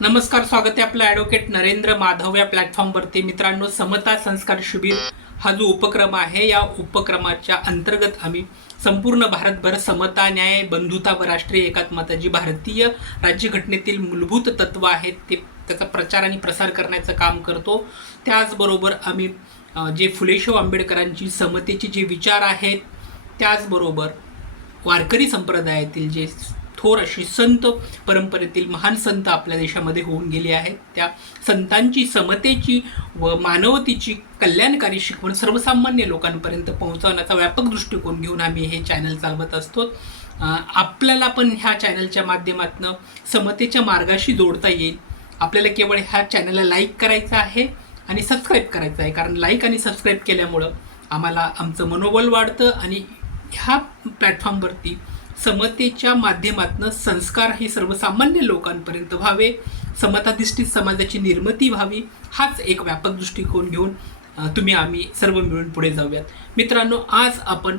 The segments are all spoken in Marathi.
नमस्कार, स्वागत आहे आपलं ॲडव्होकेट नरेंद्र माधव या प्लॅटफॉर्मवरती. मित्रांनो, समता संस्कार शिबिर हा जो उपक्रम आहे, या उपक्रमाच्या अंतर्गत आम्ही संपूर्ण भारतभर समता, न्याय, बंधुता व राष्ट्रीय एकात्मता जी भारतीय राज्यघटनेतील मूलभूत तत्व आहेत ते त्याचा प्रचार आणि प्रसार करण्याचं काम करतो. त्याचबरोबर आम्ही जे फुलेशाह आंबेडकरांची समतेचे जे विचार आहेत, त्याचबरोबर वारकरी संप्रदायातील जे थोर अशी संत परंपरेतील महान संत आपल्या देशामध्ये होऊन गेले आहेत, त्या संतांची समतेची व मानवतेची कल्याणकारी शिकवण सर्वसामान्य लोकांपर्यंत पोहोचवण्याचा व्यापक दृष्टिकोन घेऊन आम्ही हे चॅनल चालवत असतो. आपल्याला पण ह्या चॅनलच्या माध्यमातून समतेच्या मार्गाशी जोडता येईल. आपल्याला केवळ ह्या चॅनलला लाईक करायचं आहे आणि सबस्क्राईब करायचं आहे, कारण लाईक आणि सबस्क्राईब केल्यामुळं आम्हाला आमचं मनोबल वाढतं आणि ह्या प्लॅटफॉर्मवरती समतेच्या माध्यमातून संस्कार हे सर्वसामान्य लोकांपर्यंत व्हावे, समताधिष्ठित समाजाची निर्मिती व्हावी, हाच एक व्यापक दृष्टिकोन घेऊन आम्ही सर्व मिळून पुढे जाऊयात. मित्रांनो, आज आपण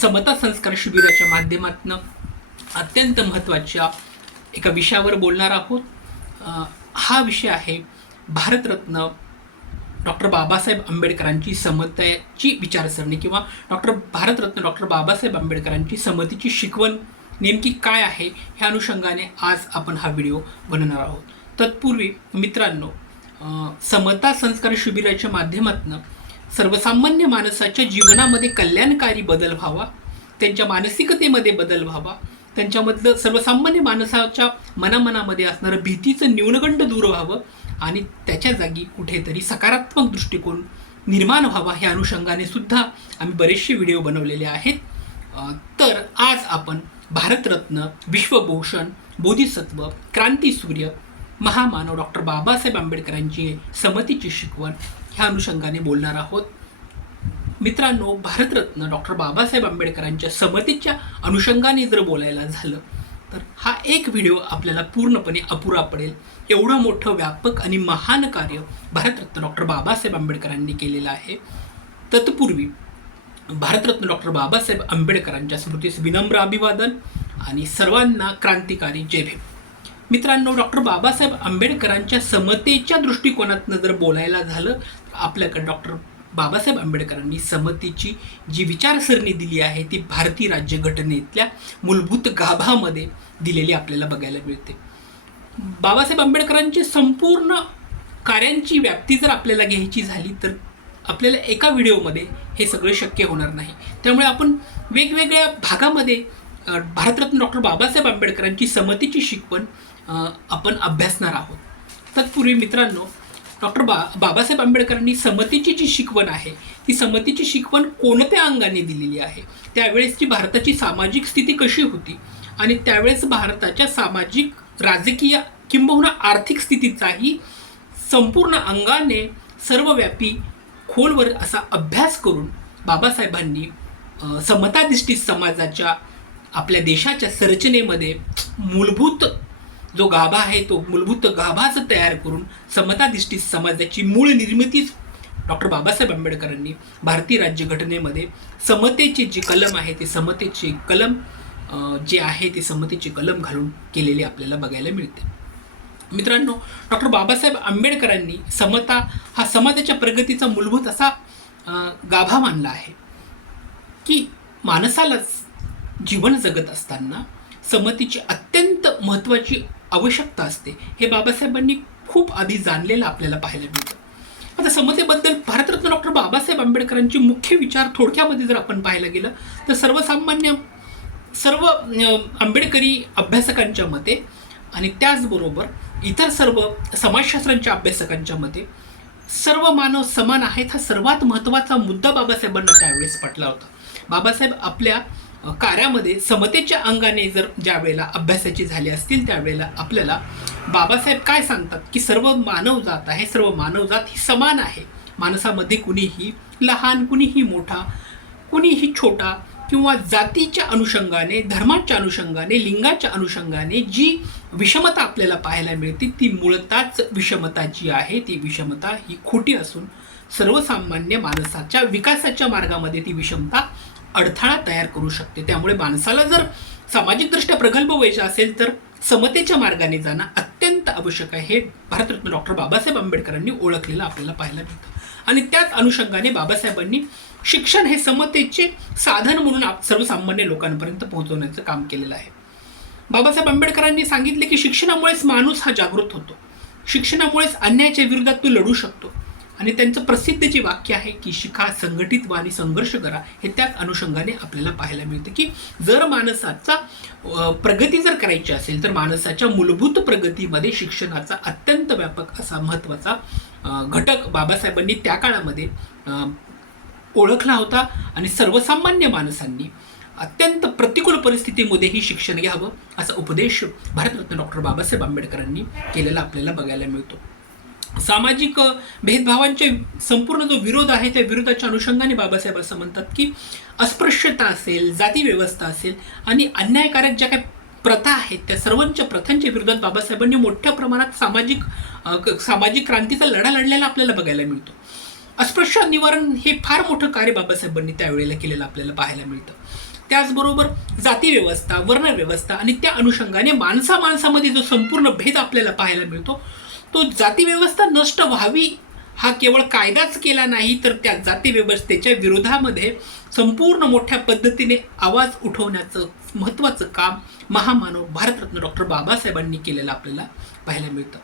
समता संस्कार शिबिराच्या माध्यमातून अत्यंत महत्त्वाच्या एका विषयावर बोलणार आहोत. हा विषय आहे भारतरत्न डॉक्टर बाबासाहेब आंबेडकरांची समतेची विचारसरणी किंवा भारतरत्न डॉक्टर बाबासाहेब आंबेडकरांची समतेची शिकवण नेमकी काय आहे, ह्या अनुषंगाने आज आपण हा व्हिडिओ बनवणार आहोत. तत्पूर्वी मित्रांनो, समता संस्कार शिबिराच्या माध्यमातून सर्वसामान्य माणसाच्या जीवनामध्ये कल्याणकारी बदल व्हावा, त्यांच्या मानसिकतेमध्ये बदल व्हावा, त्यांच्यामधलं सर्वसामान्य माणसाच्या मनामध्ये असणारं भीतीचं न्यूनगंड दूर व्हावं आणि त्याच्या जागी कुठेतरी सकारात्मक दृष्टिकोन निर्माण व्हावा, ह्या अनुषंगाने सुद्धा आम्ही बरेचसे व्हिडिओ बनवलेले आहेत. तर आज आपण भारतरत्न, विश्वभूषण, बोधिसत्व, क्रांतीसूर्य, महामानव डॉक्टर बाबासाहेब आंबेडकरांची समतेची शिकवण ह्या अनुषंगाने बोलणार आहोत. मित्रांनो, भारतरत्न डॉक्टर बाबासाहेब आंबेडकरांच्या समतेच्या अनुषंगाने जर बोलायला झालं तर हा एक व्हिडिओ आपल्याला पूर्णपणे अपुरा पडेल. एवढं मोठं व्यापक आणि महान कार्य भारतरत्न डॉक्टर बाबासाहेब आंबेडकरांनी केलेलं आहे. तत्पूर्वी भारतरत्न डॉक्टर बाबासाहेब आंबेडकरांच्या स्मृतीस विनम्र अभिवादन आणि सर्वांना क्रांतिकारी जय भीम. मित्रांनो, डॉक्टर बाबासाहेब आंबेडकरांच्या समतेच्या दृष्टिकोनातनं जर बोलायला झालं, आपल्याकडे डॉक्टर बाबासाहेब आंबेडकरांनी समतेची जी विचारसरणी दिली आहे ती भारतीय राज्यघटनेतल्या मूलभूत गाभामध्ये दिलेली आपल्याला बघायला मिळते. बाबासाहेब आंबेडकरांची संपूर्ण कार्यांची व्याप्ती जर आपल्याला घ्यायची झाली तर आपल्याला एका व्हिडिओमध्ये हे सगळं शक्य होणार नाही. त्यामुळे आपण वेगवेगळ्या भागामध्ये भारतरत्न डॉक्टर बाबासाहेब आंबेडकरांची समतेची शिकवण आपण अभ्यासणार आहोत. तत्पूर्वी मित्रांनो, डॉक्टर बाबासाहेब आंबेडकरांनी समतेची जी शिकवण आहे ती समतेची शिकवण कोणत्या अंगाने दिलेली आहे, त्यावेळेसची भारताची सामाजिक स्थिती कशी होती आणि त्यावेळेस भारताच्या सामाजिक, राजकीय किंबहुना आर्थिक स्थितीचाही संपूर्ण अंगाने सर्वव्यापी खोलवर असा अभ्यास करून बाबासाहेबांनी समताधिष्ठित समाजाच्या आपल्या देशाच्या संरचनेमध्ये मूलभूत जो गाभा आहे तो मूलभूत गाभाच तयार करून समताधिष्ठित समाजाची मूळ निर्मितीच डॉक्टर बाबासाहेब आंबेडकरांनी भारतीय राज्यघटनेमध्ये समतेचे जे कलम आहे ते समतेचे कलम जे आहे ते समतेचे कलम घालून केलेले आपल्याला बघायला मिळते. मित्रांनो, डॉक्टर बाबासाहेब आंबेडकरांनी समता हा समाजाच्या प्रगतीचा मूलभूत असा गाभा मानला आहे की माणसाला जीवन जगत असताना समतेची अत्यंत महत्त्वाची आवश्यकता असते. हे बाबासाहेबांनी खूप आधी जाणलेलं आपल्याला पाहायला मिळतं. आता समतेबद्दल भारतरत्न डॉक्टर बाबासाहेब आंबेडकरांचे मुख्य विचार थोडक्यामध्ये जर आपण पाहायला गेलं तर सर्व आंबेडकरी अभ्यासकांच्या मते आणि त्याचबरोबर इतर सर्व समाजशास्त्रांच्या अभ्यासकांच्या मते सर्व मानव समान आहेत हा सर्वात महत्त्वाचा मुद्दा बाबासाहेबांना त्यावेळेस पटला होता. बाबासाहेब आपल्या कार्यामध्ये समतेच्या अंगाने जर ज्या वेळेला अभ्यासाचे झाले असतील त्यावेळेला आपल्याला बाबासाहेब काय सांगतात की सर्व मानवजात आहे, सर्व मानवजात ही समान आहे. माणसामध्ये कुणीही लहान, कुणीही मोठा, कुणीही छोटा किंवा जातीच्या अनुषंगाने, धर्माच्या अनुषंगाने, लिंगाच्या अनुषंगाने जी विषमता आपल्याला पाहायला मिळते ती मूळतःच विषमता जी आहे ती विषमता ही खोटी असून सर्वसामान्य माणसाच्या विकासाच्या मार्गामध्ये ती विषमता अडथळा तयार करू शकते. त्यामुळे माणसाला जर सामाजिकदृष्ट्या प्रगल्भ व्हायचं असेल तर समतेच्या मार्गाने जाणं अत्यंत अत्यंत आवश्यक आहे हे भारतरत्न डॉक्टर बाबासाहेब आंबेडकरांनी ओळखलेलं आपल्याला पाहायला मिळतं। आणि त्याच अनुषंगाने बाबासाहेबांनी शिक्षण हे समतेचे साधन म्हणून सर्वसामान्य लोकांपर्यंत पोहोचवण्याचं काम केलेलं आहे। बाबासाहेब आंबेडकरांनी सांगितले की शिक्षणामुळेच माणूस हा जागृत होतो, शिक्षणामुळेच अन्यायाच्या विरोधात तो लढू शकतो। आणि त्यांचं प्रसिद्ध जे वाक्य आहे की शिका, संघटित व्हा आणि संघर्ष करा, हे त्याच अनुषंगाने आपल्याला पाहायला मिळतं की जर माणसाचा प्रगती जर करायची असेल तर माणसाच्या मूलभूत प्रगतीमध्ये शिक्षणाचा अत्यंत व्यापक असा महत्त्वाचा घटक बाबासाहेबांनी त्या काळामध्ये ओळखला होता। आणि सर्वसामान्य माणसांनी अत्यंत प्रतिकूल परिस्थितीमध्येही शिक्षण घ्यावं असा उपदेश भारतरत्न डॉक्टर बाबासाहेब आंबेडकरांनी केलेला आपल्याला बघायला मिळतो। सामाजिक भेदभावांचे संपूर्ण जो विरोध आहे त्या विरोधाच्या अनुषंगाने बाबासाहेब असं म्हणतात की अस्पृश्यता असेल, जाती व्यवस्था असेल आणि अन्यायकारक ज्या काही प्रथा आहेत त्या सर्वांच्या प्रथांच्या विरोधात बाबासाहेबांनी मोठ्या प्रमाणात सामाजिक क्रांतीचा लढा लढलेला आपल्याला बघायला मिळतो। अस्पृश्य निवारण हे फार मोठं कार्य बाबासाहेबांनी त्यावेळेला केलेलं आपल्याला पाहायला मिळतं। त्याचबरोबर जाती व्यवस्था, वर्ण व्यवस्था आणि त्या अनुषंगाने माणसामध्ये जो संपूर्ण भेद आपल्याला पाहायला मिळतो तो जाती व्यवस्था नष्ट व्हावी हा केवळ कायदाच केला नाही तर त्या जाती व्यवस्थेच्या विरोधामध्ये संपूर्ण मोठ्या पद्धतीने आवाज उठवण्याचं महत्त्वाचं काम महामानव भारतरत्न डॉक्टर बाबासाहेबांनी केलेलं आपल्याला पाहायला मिळतं।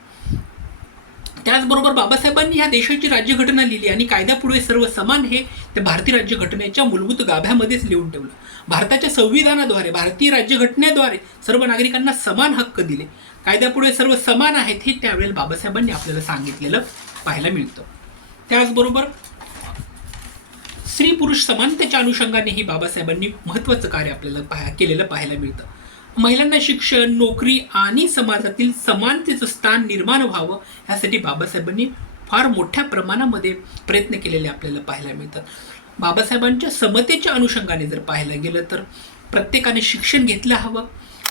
त्याचबरोबर बाबासाहेबांनी ह्या देशाची राज्यघटना लिहिली आणि कायद्यापुढे सर्व समान हे त्या भारतीय राज्यघटनेच्या मूलभूत गाभ्यामध्येच लिहून ठेवलं। भारताच्या संविधानाद्वारे, भारतीय राज्यघटनेद्वारे सर्व नागरिकांना समान हक्क दिले, कायद्यापुढे सर्व समान आहेत हे त्यावेळेला बाबासाहेबांनी आपल्याला सांगितलेलं पाहायला मिळतं। त्याचबरोबर स्त्री पुरुष समानतेच्या अनुषंगानेही बाबासाहेबांनी महत्त्वाचं कार्य आपल्याला केलेलं पाहायला मिळतं। महिलांना शिक्षण, नोकरी आणि समाजातील समानतेचं स्थान निर्माण व्हावं यासाठी बाबासाहेबांनी फार मोठ्या प्रमाणामध्ये प्रयत्न केलेले आपल्याला पाहायला मिळतात। बाबासाहेबांच्या समतेच्या अनुषंगाने जर पाहायला गेलं तर प्रत्येकाने शिक्षण घेतलं हवं,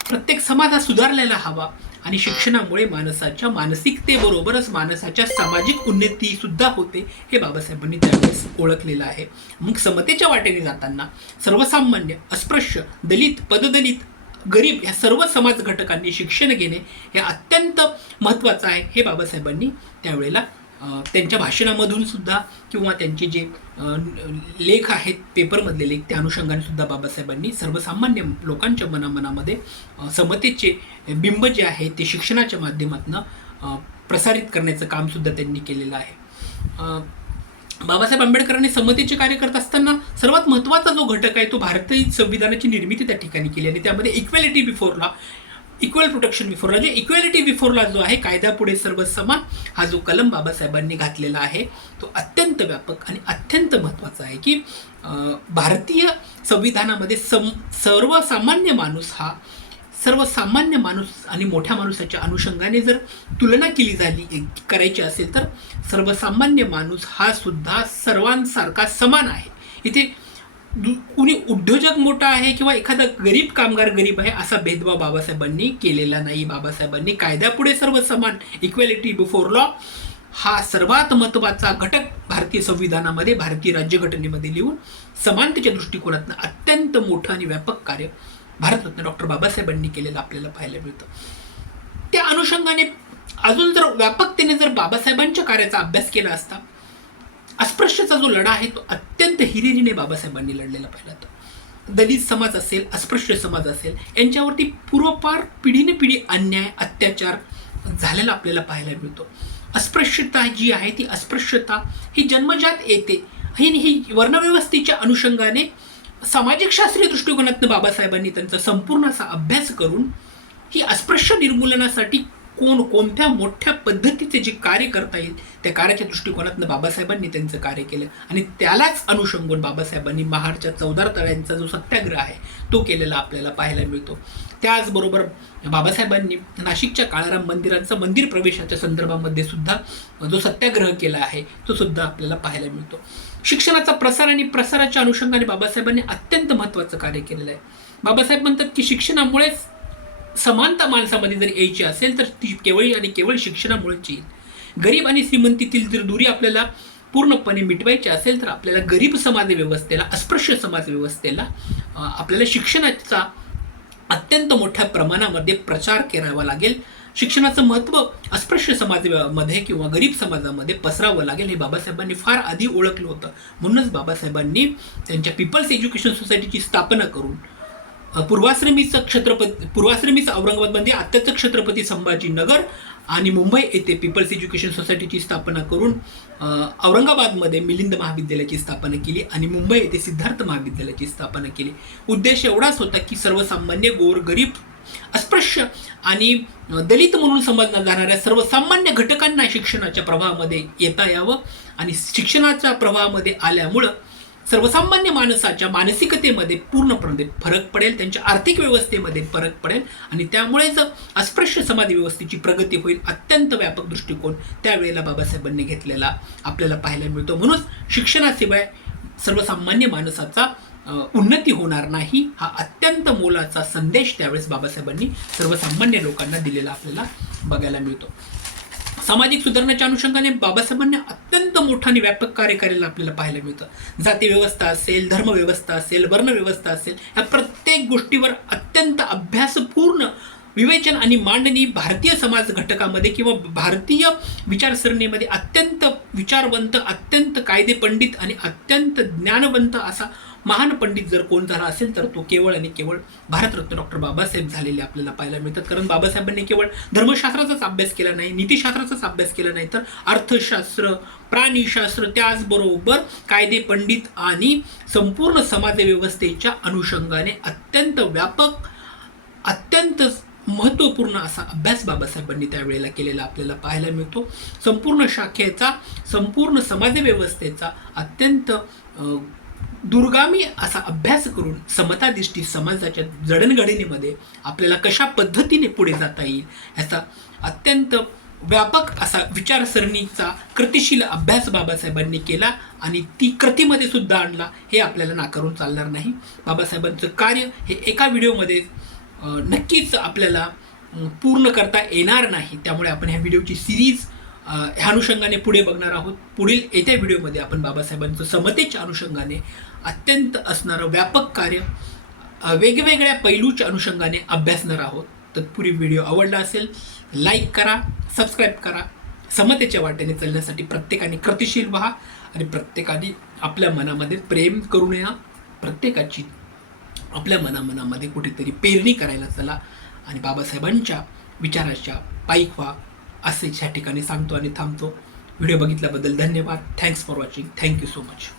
प्रत्येक समाज हा सुधारलेला हवा आणि शिक्षणामुळे माणसाच्या मानसिकतेबरोबरच माणसाच्या सामाजिक उन्नती सुद्धा होते हे बाबासाहेबांनी त्यावेळेस ओळखलेलं आहे। मग समतेच्या वाटेने जाताना सर्वसामान्य, अस्पृश्य, दलित, पददलित, गरीब या सर्व समाज घटकांनी शिक्षण घेणे हे अत्यंत महत्त्वाचं आहे हे बाबासाहेबांनी त्यावेळेला त्यांच्या भाषणामधून सुद्धा किंवा त्यांचे जे लेख आहेत पेपरमधले लेख त्या अनुषंगाने सुद्धा बाबासाहेबांनी सर्वसामान्य लोकांच्या मनामध्ये समतेचे बिंब जे आहे ते शिक्षणाच्या माध्यमातून प्रसारित करण्याचं काम सुद्धा त्यांनी केलेलं आहे। बाबासाहेब आंबेडकरांनी समतेचे कार्य करत असताना सर्वात महत्त्वाचा जो घटक आहे तो भारतीय संविधानाची निर्मिती त्या ठिकाणी केली आणि त्यामध्ये equality before law, equal protection before law, जे इक्वॅलिटी बिफोर लॉ जो आहे कायद्यापुढे सर्व समान हा जो कलम बाबासाहेबांनी घातलेला आहे तो अत्यंत व्यापक आणि अत्यंत महत्त्वाचा आहे की भारतीय संविधानामध्ये सर्वसामान्य माणूस आणि मोठ्या माणसाच्या अनुषंगाने जर तुलना करायची असेल तर सर्वसामान्य माणूस हा सुद्धा सर्वांसारखा समान आहे। इथे कुणी उद्योजक मोठा आहे किंवा एखादा गरीब कामगार गरीब आहे असा भेदभाव बाबासाहेबांनी केलेला नाही। बाबासाहेबांनी कायद्यापुढे सर्व समान, इक्वॅलिटी बिफोर लॉ हा सर्वात महत्त्वाचा घटक भारतीय संविधानामध्ये, भारतीय राज्यघटनेमध्ये लिहून समानतेच्या दृष्टिकोनातून अत्यंत मोठं आणि व्यापक कार्य भारतरत्न डॉक्टर बाबासाहेबांनी केलेलं आपल्याला पाहायला मिळतं। त्या अनुषंगाने अजून जर व्यापकतेने जर बाबासाहेबांच्या कार्याचा अभ्यास केला असता अस्पृश्यचा जो लढा आहे तो अत्यंत हिरिरीने बाबासाहेबांनी लढलेला पाहिला होता। दलित समाज असेल, अस्पृश्य समाज असेल यांच्यावरती पूर्वपार पिढीने पिढी अन्याय, अत्याचार झालेला आपल्याला पाहायला मिळतो। अस्पृश्यता जी आहे ती अस्पृश्यता ही जन्मजात येते ही वर्णव्यवस्थेच्या अनुषंगाने सामाजिक शास्त्रीय दृष्टिकोनातून बाबासाहेबांनी त्यांचा संपूर्ण असा अभ्यास करून ही अस्पृश्य निर्मूलनासाठी कोणत्या मोठ्या पद्धतीचे जे कार्य करता येईल त्या कार्याच्या दृष्टिकोनातून बाबासाहेबांनी त्यांचं कार्य केलं आणि त्यालाच अनुषंगून बाबासाहेबांनी महाडच्या 14 तळ्यांचा जो सत्याग्रह आहे तो केलेला आपल्याला पाहायला मिळतो। त्याचबरोबर बाबासाहेबांनी नाशिकच्या काळाराम मंदिरांचा मंदिर प्रवेशाच्या संदर्भामध्ये सुद्धा जो सत्याग्रह केला आहे तो सुद्धा आपल्याला पाहायला मिळतो। शिक्षणाचा प्रसार आणि प्रसाराच्या अनुषंगाने बाबासाहेबांनी अत्यंत महत्त्वाचं कार्य केलेलं आहे। बाबासाहेब म्हणतात की शिक्षणामुळेच समानता माणसामध्ये जर यायची असेल तर ती केवळ आणि केवळ शिक्षणामुळेच येईल। गरीब आणि श्रीमंतीतील जर दुरी आपल्याला पूर्णपणे मिटवायची असेल तर आपल्याला गरीब समाज व्यवस्थेला, अस्पृश्य समाज व्यवस्थेला आपल्याला शिक्षणाचा अत्यंत मोठ्या प्रमाणामध्ये प्रचार करावा लागेल। शिक्षणाचं महत्त्व अस्पृश्य समाजामध्ये किंवा गरीब समाजामध्ये पसरावं लागेल हे बाबासाहेबांनी फार आधी ओळखलं होतं. म्हणूनच बाबासाहेबांनी त्यांच्या पीपल्स एज्युकेशन सोसायटीची स्थापना करून पूर्वाश्रमीचं औरंगाबादमध्ये आत्ताचं छत्रपती संभाजीनगर आणि मुंबई येथे पीपल्स एज्युकेशन सोसायटीची स्थापना करून औरंगाबादमध्ये मिलिंद महाविद्यालयाची स्थापना केली आणि मुंबई येथे सिद्धार्थ महाविद्यालयाची स्थापना केली. उद्देश एवढाच होता की सर्वसामान्य गोरगरीब अस्पृश्य आणि दलित म्हणून समजल्या जाणाऱ्या सर्वसामान्य घटकांना शिक्षणाच्या प्रवाहामध्ये येता यावं आणि शिक्षणाच्या प्रवाहामध्ये आल्यामुळं सर्वसामान्य माणसाच्या मानसिकतेमध्ये पूर्णपणे फरक पडेल, त्यांच्या आर्थिक व्यवस्थेमध्ये फरक पडेल आणि त्यामुळेच अस्पृश्य समाज व्यवस्थेची प्रगती होईल. अत्यंत व्यापक दृष्टिकोन त्यावेळेला बाबासाहेबांनी घेतलेला आपल्याला पाहायला मिळतो. म्हणून शिक्षणाशिवाय सर्वसामान्य माणसाचा उन्नती होणार नाही हा अत्यंत मोलाचा संदेश त्यावेळेस बाबासाहेबांनी सर्वसामान्य लोकांना दिलेला आपल्याला बघायला मिळतो. सामाजिक सुधारणाच्या अनुषंगाने बाबासाहेबांनी अत्यंत मोठा आणि व्यापक कार्य केलेलं आपल्याला पाहायला मिळतं. जाती व्यवस्था असेल, धर्म व्यवस्था असेल, वर्ण व्यवस्था असेल, या प्रत्येक गोष्टीवर अत्यंत अभ्यासपूर्ण विवेचन आणि मांडणी भारतीय समाज घटकामध्ये किंवा भारतीय विचारसरणीमध्ये अत्यंत विचारवंत, अत्यंत कायदे पंडित आणि अत्यंत ज्ञानवंत असा महान पंडित जर कोण झाला असेल तर तो केवळ आणि केवळ भारतरत्न डॉक्टर बाबासाहेब झालेले आपल्याला पाहायला मिळतात. कारण बाबासाहेबांनी केवळ धर्मशास्त्राचाच अभ्यास केला नाही, नीतिशास्त्राचाच अभ्यास केला नाही, तर अर्थशास्त्र, प्राणीशास्त्र, त्याचबरोबर कायदे पंडित आणि संपूर्ण समाजव्यवस्थेच्या अनुषंगाने अत्यंत व्यापक, अत्यंत महत्त्वपूर्ण असा अभ्यास बाबासाहेबांनी त्यावेळेला केलेला आपल्याला पाहायला मिळतो. संपूर्ण शाखेचा, संपूर्ण समाजव्यवस्थेचा अत्यंत दुर्गामी असा अभ्यास करून समतादिष्टी समाजाच्या जडणघडणीमध्ये आपल्याला कशा पद्धतीने पुढे जाता येईल याचा अत्यंत व्यापक असा विचारसरणीचा कृतिशील अभ्यास बाबासाहेबांनी केला आणि ती कृतीमध्ये सुद्धा आणला हे आपल्याला नाकारून चालणार नाही. बाबासाहेबांचं कार्य हे एका व्हिडिओमध्ये नक्कीच आपल्याला पूर्ण करता येणार नाही. त्यामुळे आपण ह्या व्हिडिओची सिरीज ह्या अनुषंगाने पुढे बघणार आहोत. पुढील येत्या व्हिडिओमध्ये आपण बाबासाहेबांचं समतेच्या अनुषंगाने अत्यंत असणारं व्यापक कार्य वेगवेगळ्या पैलूच्या अनुषंगाने अभ्यासणार आहोत. तत्पूर्वी व्हिडिओ आवडला असेल लाईक करा, सबस्क्राईब करा. समतेच्या वाटेने चालण्यासाठी प्रत्येकाने कृतिशील व्हा आणि प्रत्येकाने आपल्या मनामध्ये प्रेम करू नये. प्रत्येकाची आपल्या मनामध्ये कुठेतरी पेरणी करायला चला आणि बाबासाहेबांच्या विचाराच्या पायीक व्हा असे ह्या ठिकाणी सांगतो आणि थांबतो. व्हिडिओ बघितल्याबद्दल धन्यवाद. Thanks for watching. Thank you so much.